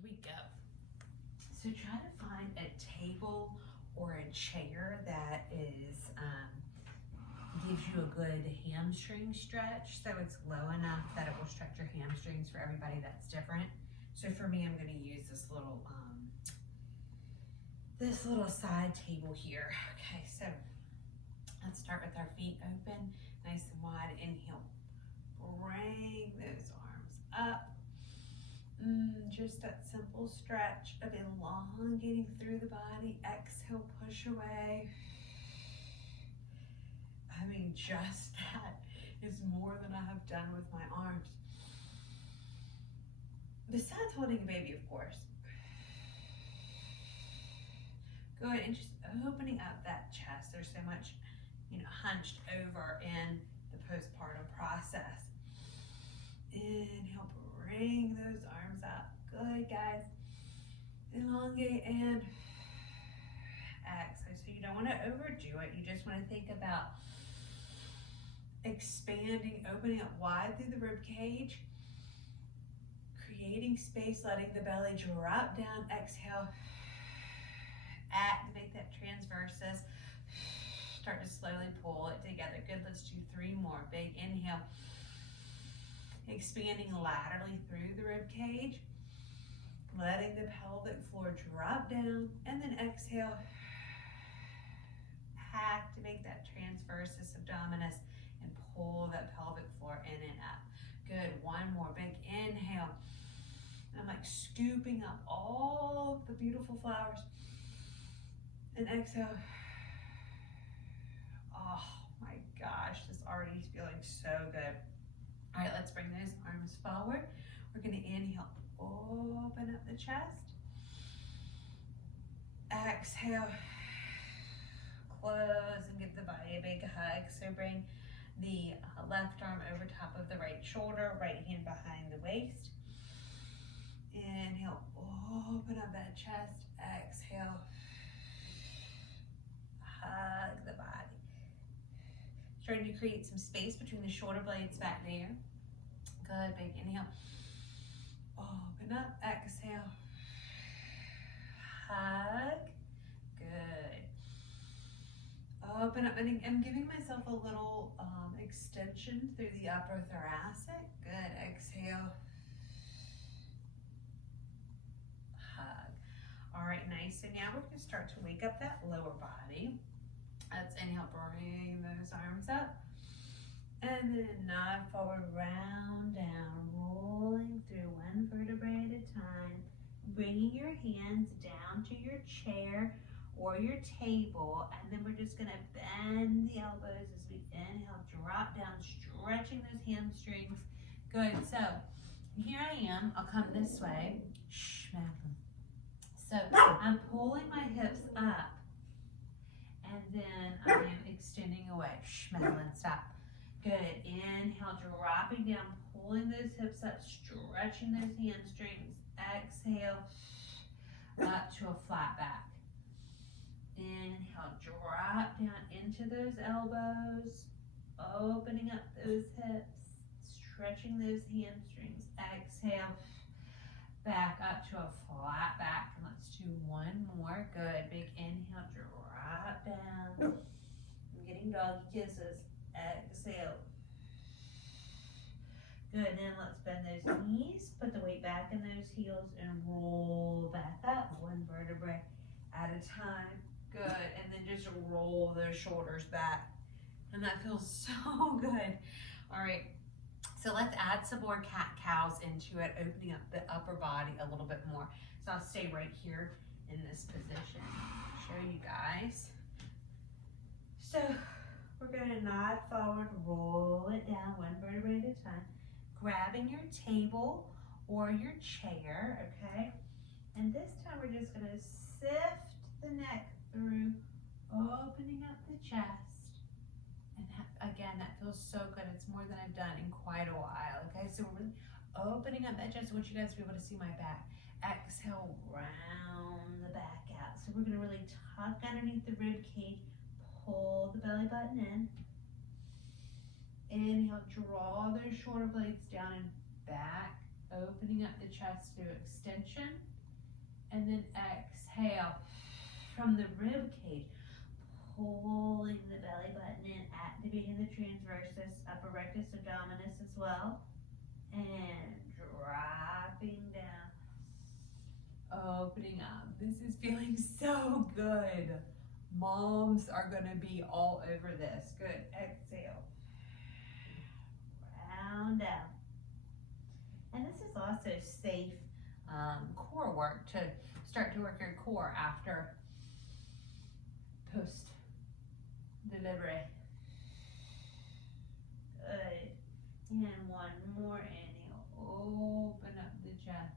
Here we go. So try to find a table or a chair that is gives you a good hamstring stretch, so it's low enough that it will stretch your hamstrings. For everybody that's different. So for me, I'm going to use this little side table here. Okay, so let's start with our feet open, nice and wide. Inhale, bring those arms up. Just that simple stretch of elongating through the body. Exhale, push away. I mean, just that is more than I have done with my arms. Besides holding a baby, of course. Good, and just opening up that chest. There's so much, hunched over in the postpartum process. Inhale, bring those arms up. Good, guys. Elongate and exhale. So you don't want to overdo it. You just want to think about expanding, opening up wide through the rib cage, creating space, letting the belly drop down. Exhale. Activate that transversus. Start to slowly pull it together. Good, let's do 3 more. Big inhale. Expanding laterally through the rib cage. Letting the pelvic floor drop down. And then exhale. Activate that transversus abdominis and pull that pelvic floor in and up. Good, 1 more. Big inhale. I'm like scooping up all the beautiful flowers. And exhale. Oh my gosh, this already is feeling so good. All right, let's bring those arms forward. We're gonna inhale, open up the chest. Exhale, close and give the body a big hug. So bring the left arm over top of the right shoulder, right hand behind the waist. Inhale, open up that chest. Exhale, hug the body. Starting to create some space between the shoulder blades back there. Good, big inhale. Open up, exhale. Hug. Good. Open up, and I'm giving myself a little extension through the upper thoracic. Good, exhale. Hug. All right, nice. So now we're going to start to wake up that lower body. Let's inhale, bring those arms up. And then nod forward, round down, rolling through 1 vertebrae at a time. Bringing your hands down to your chair or your table. And then we're just going to bend the elbows as we inhale, drop down, stretching those hamstrings. Good. So here I am. I'll come this way. So I'm pulling my hips up. And then I am extending away. Schmettling, stop. Good. Inhale, dropping down, pulling those hips up, stretching those hamstrings. Exhale, up to a flat back. Inhale, drop down into those elbows, opening up those hips, stretching those hamstrings. Exhale, back up to a flat back. And let's do 1 more. Good. Big inhale, drop down. I'm getting doggy kisses. Exhale. Good. Now let's bend those knees, put the weight back in those heels, and roll back up 1 vertebrae at a time. Good. And then just roll those shoulders back. And that feels so good. All right. So let's add some more cat-cows into it, opening up the upper body a little bit more. So I'll stay right here in this position. Show you guys. So we're going to nod forward, roll it down 1 vertebrae at a time, grabbing your table or your chair, okay? And this time we're just going to sift the neck through, opening up the chest. And that, again, that feels so good. It's more than I've done in quite a while, okay? So we're really opening up that chest. I want you guys to be able to see my back. Exhale, round the back out. So we're going to really tuck underneath the rib cage, pull the belly button in. Inhale, draw those shoulder blades down and back opening up the chest through extension, and then exhale from the rib cage, pulling the belly button in, activating the transversus, upper rectus abdominis as well, and dropping down, opening up. This is feeling so good. Moms are gonna be all over this. Good, exhale, round out. And this is also safe core work to start to work your core after post-delivery. Good. And one more inhale. Open up the chest.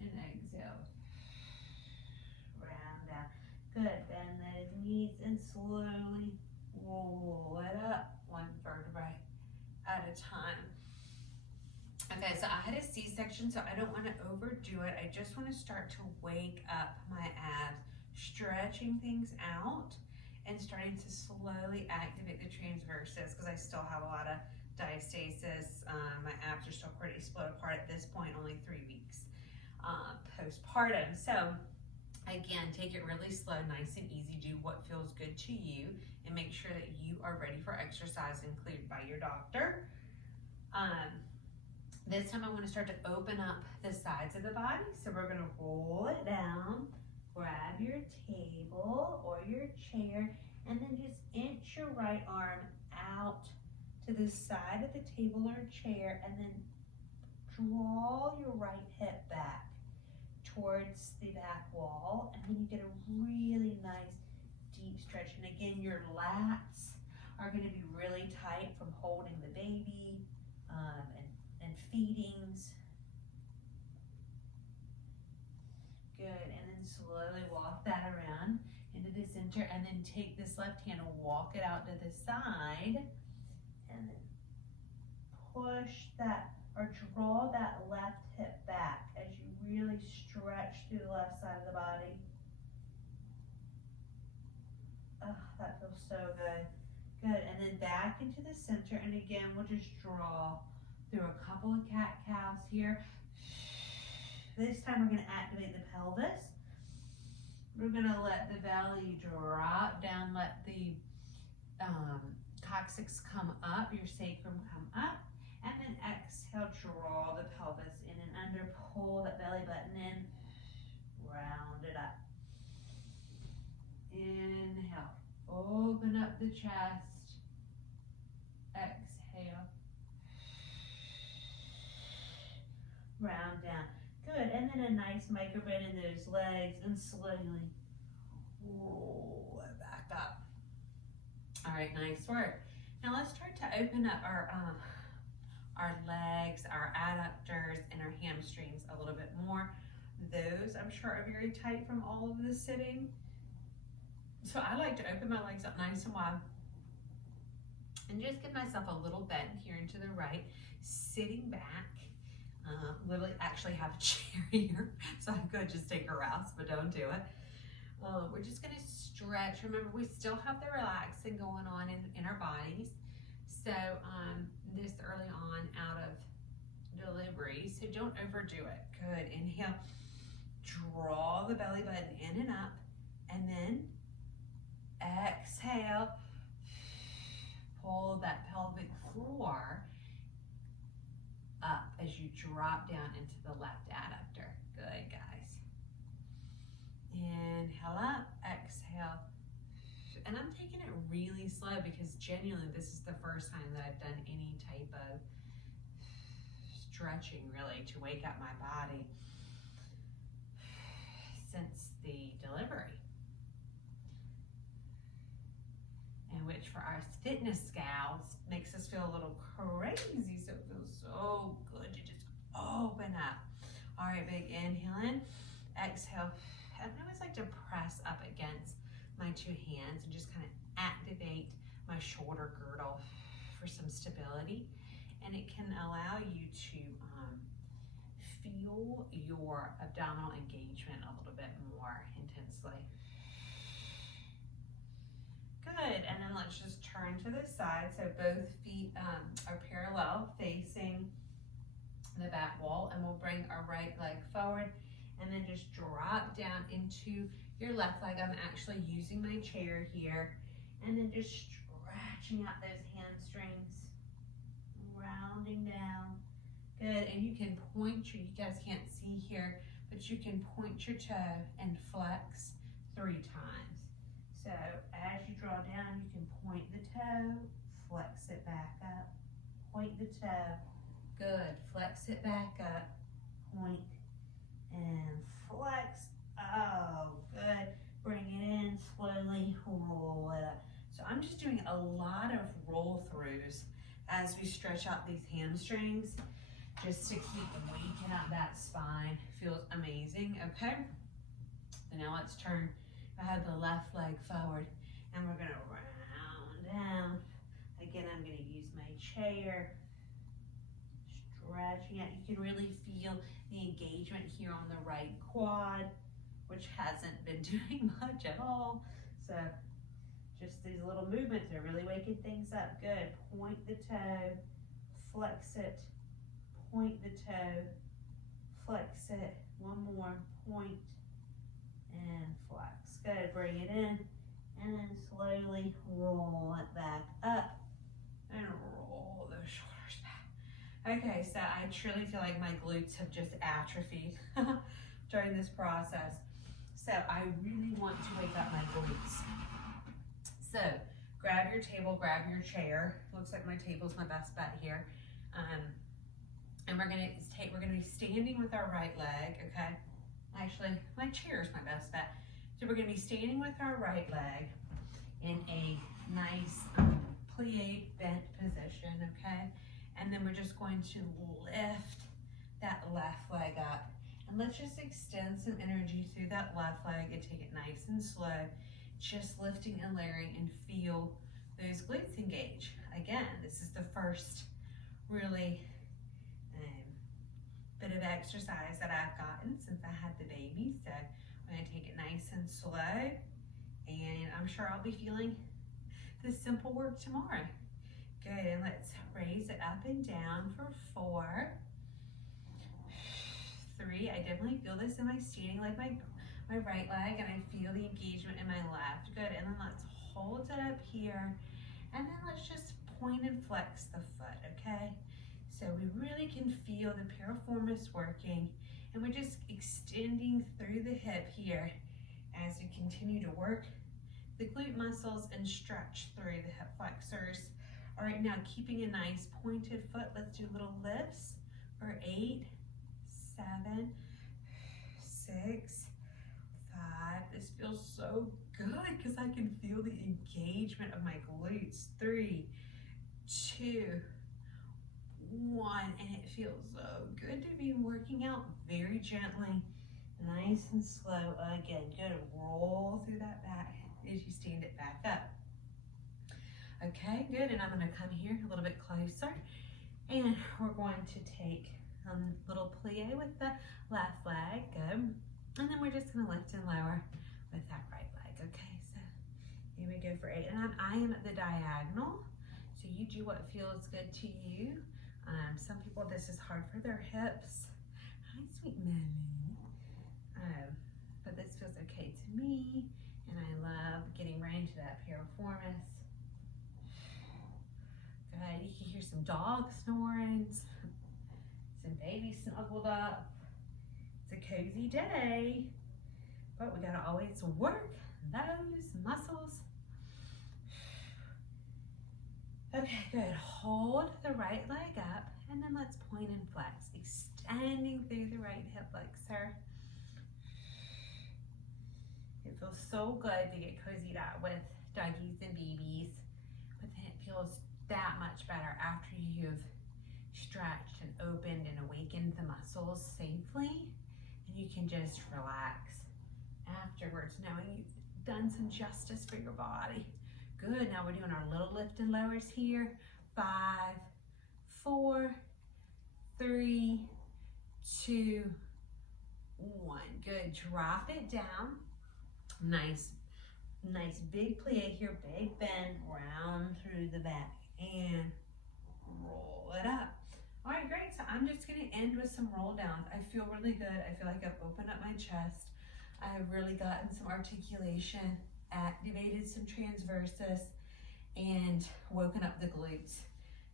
And exhale. Round out. Good. Bend those knees and slowly roll it up, one vertebrae at a time. Okay, so I had a C-section, so I don't want to overdo it. I just want to start to wake up my abs, stretching things out and starting to slowly activate the transversus because I still have a lot of diastasis. My abs are still pretty split apart at this point, only 3 weeks postpartum. So again, take it really slow, nice and easy. Do what feels good to you and make sure that you are ready for exercise and cleared by your doctor. This time I want to start to open up the sides of the body. So we're going to roll it down, grab your table or your chair, and then just inch your right arm out to the side of the table or chair, and then draw your right hip back towards the back wall, and then you get a really nice deep stretch. And again, your lats are going to be really tight from holding the baby and feedings. Good, and then slowly walk that around into the center, and then take this left hand and walk it out to the side, and then push that or draw that left hip back as you really stretch through the left side of the body. Oh, that feels so good. Good, and then back into the center, and again, we'll just draw through a couple of cat-cows here. This time we're gonna activate the pelvis. We're gonna let the belly drop down, let the coccyx come up, your sacrum come up, and then exhale, draw the pelvis in and under, pull that belly button in, round it up. Inhale, open up the chest, exhale, round down. Good, and then a nice micro bend in those legs and slowly roll it back up. All right, nice work. Now let's start to open up our legs, our adductors, and our hamstrings a little bit more. Those, I'm sure, are very tight from all of the sitting. So I like to open my legs up nice and wide and just give myself a little bend here and to the right, sitting back. Literally actually have a chair here, so I could just take a rest, but don't do it. We're just gonna stretch. Remember, we still have the relaxing going on in our bodies. So this early on out of delivery, so don't overdo it. Good, inhale, draw the belly button in and up, and then exhale, pull that pelvic floor up as you drop down into the left adductor. Good, guys. Inhale up, exhale. And I'm taking it really slow because genuinely this is the first time that I've done any type of stretching really to wake up my body since the delivery. And which for our fitness scouts makes us feel a little crazy, so it feels so good to just open up. All right, big inhale in, exhale. And I always like to press up against my two hands and just kind of activate my shoulder girdle for some stability. And it can allow you to feel your abdominal engagement a little bit more intensely. Good, and then let's just turn to the side. So both feet are parallel facing the back wall, and we'll bring our right leg forward and then just drop down into your left leg. I'm actually using my chair here, and then just stretching out those hamstrings, rounding down. Good, and you can point your, you guys can't see here, but you can point your toe and flex 3 times. So as you draw down, you can point the toe, flex it back up, point the toe. Good, flex it back up, point, and flex. Oh, good. Bring it in, slowly roll it up. So I'm just doing a lot of roll throughs as we stretch out these hamstrings, just to keep waking up that spine. Feels amazing, okay? And now let's turn, I have the left leg forward, and we're gonna round down. Again, I'm gonna use my chair, stretching out. You can really feel the engagement here on the right quad, which hasn't been doing much at all. So just these little movements are really waking things up. Good, point the toe, flex it, point the toe, flex it, one more, point, and flex. Good, bring it in, and then slowly roll it back up, and roll those shoulders back. Okay, so I truly feel like my glutes have just atrophied during this process. So I really want to wake up my glutes. So grab your table, grab your chair. Looks like my table's my best bet here. And we're gonna be standing with our right leg, okay? Actually, my chair is my best bet. So we're gonna be standing with our right leg in a nice plie bent position, okay? And then we're just going to lift that left leg up. And let's just extend some energy through that left leg and take it nice and slow. Just lifting and layering, and feel those glutes engage. Again, this is the first really bit of exercise that I've gotten since I had the baby. So I'm gonna take it nice and slow, and I'm sure I'll be feeling this simple work tomorrow. Good, and let's raise it up and down for 4, 3. I definitely feel this in my standing, like my right leg, and I feel the engagement in my left. Good, and then let's hold it up here, and then let's just point and flex the foot, okay? So we really can feel the piriformis working, and we're just extending through the hip here as we continue to work the glute muscles and stretch through the hip flexors. All right, now keeping a nice pointed foot, let's do little lifts for 8, 7, 6, 5. This feels so good because I can feel the engagement of my glutes. 3, 2, 1, and it feels so good to be working out very gently, nice and slow. Again, good. Roll through that back as you stand it back up. Okay, good, and I'm gonna come here a little bit closer, and we're going to take a little plie with the left leg, good, and then we're just gonna lift and lower with that right leg. Okay, so here we go for 8, and I am at the diagonal, so you do what feels good to you. Some people, this is hard for their hips. Hi, sweet Melly. But this feels okay to me, and I love getting right into that piriformis. Good, you can hear some dogs snoring, some babies snuggled up. It's a cozy day, but we gotta always work those muscles. Okay, good. Hold the right leg up, and then let's point and flex, extending through the right hip flexor. It feels so good to get cozied out with doggies and babies, but then it feels that much better after you've stretched and opened and awakened the muscles safely, and you can just relax afterwards, knowing you've done some justice for your body. Good, now we're doing our little lift and lowers here. 5, 4, 3, 2, 1. Good, drop it down. Nice big plie here, big bend, round through the back, and roll it up. All right, great, so I'm just gonna end with some roll downs. I feel really good. I feel like I've opened up my chest. I have really gotten some articulation, activated some transversus, and woken up the glutes.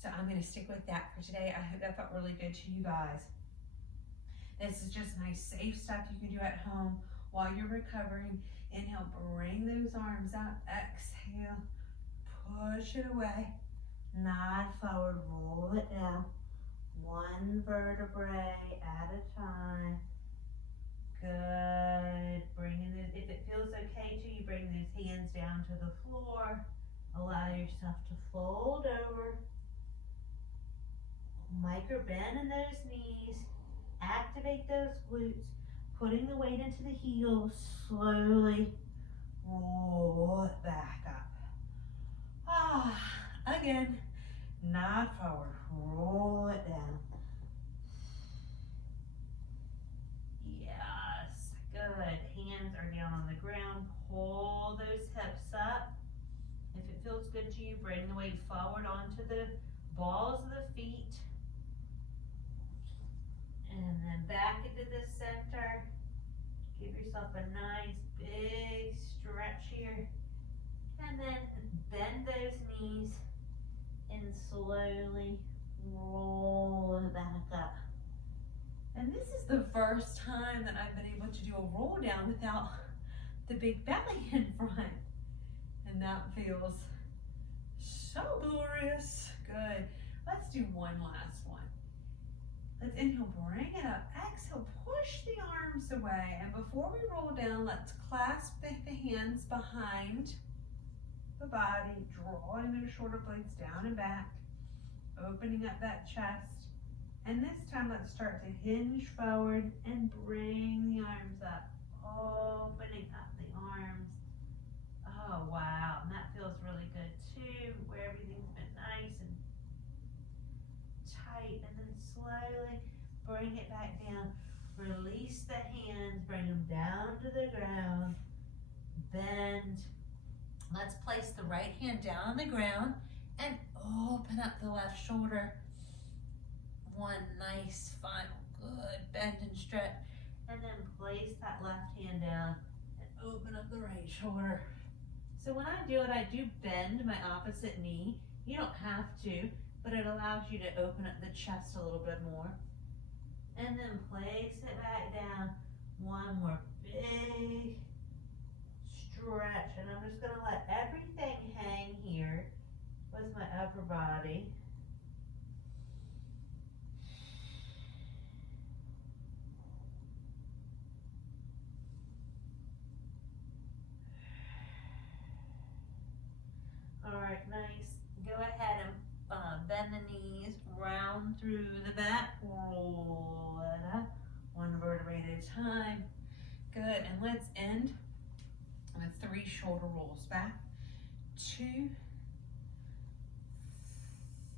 So I'm gonna stick with that for today. I hope that felt really good to you guys. This is just nice, safe stuff you can do at home while you're recovering. Inhale, bring those arms out. Exhale, push it away. Nod forward, roll it down. One vertebrae at a time. Good. Bringing it, if it feels okay to you, bring those hands down to the floor. Allow yourself to fold over. Micro bend in those knees. Activate those glutes. Putting the weight into the heels. Slowly roll it back up. Again. Nod forward. Roll it down. Yes. Good. Hands are down on the ground. Pull those hips up. If it feels good to you, bring the weight forward onto the balls of the feet. And then back into the center. Give yourself a nice big stretch here. And then bend those knees and slowly roll it back up. And this is the first time that I've been able to do a roll down without the big belly in front. And that feels so glorious. Good. Let's do one last one. Let's inhale, bring it up. Exhale, push the arms away. And before we roll down, let's clasp the hands behind the body, drawing those shoulder blades down and back, opening up that chest. And this time, let's start to hinge forward and bring the arms up, opening up the arms. Oh, wow. And that feels really good too, where everything's been nice and tight. And then slowly bring it back down. Release the hands, bring them down to the ground. Bend. Let's place the right hand down on the ground and open up the left shoulder. One nice final good bend and stretch. And then place that left hand down and open up the right shoulder. So when I do it, I do bend my opposite knee. You don't have to, but it allows you to open up the chest a little bit more. And then place it back down. One more big stretch. And I'm just gonna let everything hang here with my upper body. All right, nice. Go ahead and bend the knees, round through the back, roll it up, one vertebrae at a time. Good, and let's end with 3 shoulder rolls. Back, 2,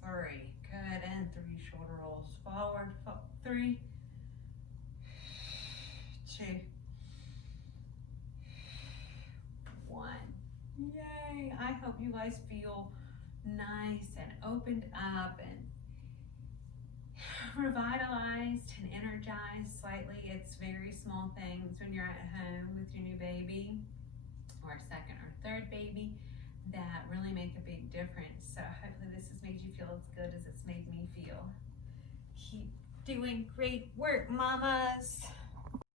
3. Good, and 3 shoulder rolls forward. 3, 2, 1. Yay! I hope you guys feel nice and opened up and revitalized and energized slightly. It's very small things when you're at home with your new baby or second or third baby that really make a big difference. So hopefully this has made you feel as good as it's made me feel. Keep doing great work, mamas.